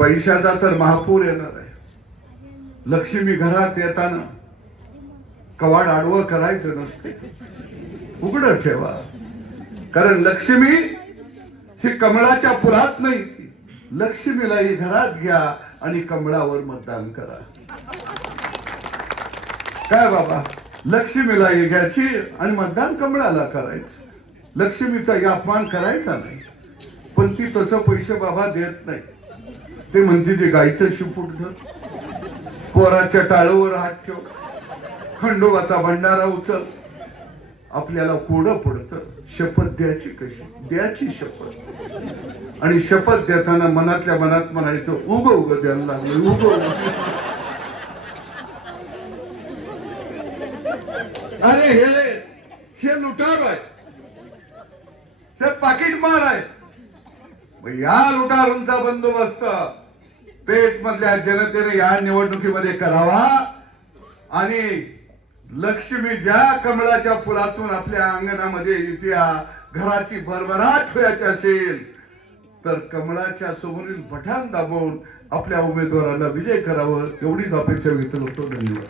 पैशाचा तर महापूर येणार आहे. लक्ष्मी घरात येताना कवाड आडवं करायचं नसते, उघडं ठेवा. कारण लक्ष्मी ही कमळाच्या फुलात नाही, लक्ष्मीलाही घरात घ्या आणि कमळावर मतदान करा. काय बाबा, लक्ष्मीलाही घ्यायची आणि मतदान कमळाला करायचं. लक्ष्मीचा अपमान करायचा नाही. पण ती तसं पैसे बाबा देत नाही. ते म्हणते ते गायचं शिपूट धर, पोराच्या टाळूवर हात ठेव, खंडोबाचा भंडारा उचल. आपल्याला कोडं पडतं. शपथ द्यायची कशी? द्यायची शपथ. आणि शपथ देताना मनातल्या मनात म्हणायचं उग द्यायला लागलं, उग. अरे हे लुटार आहे, ते पाकिट मार आहे. या लुटारूंचा बंदोबस्त पेठ मधल्या जनतेने या निवडणुकीमध्ये करावा. आणि लक्ष्मी ज्या कमळाच्या फुलातून आपल्या अंगणामध्ये येत्या, घराची भरभराट ठेवायची असेल तर कमळाच्या समोरील बटन दाबून आपल्या उमेदवाराला विजय करावं, एवढीच अपेक्षा व्यक्त करतो. धन्यवाद.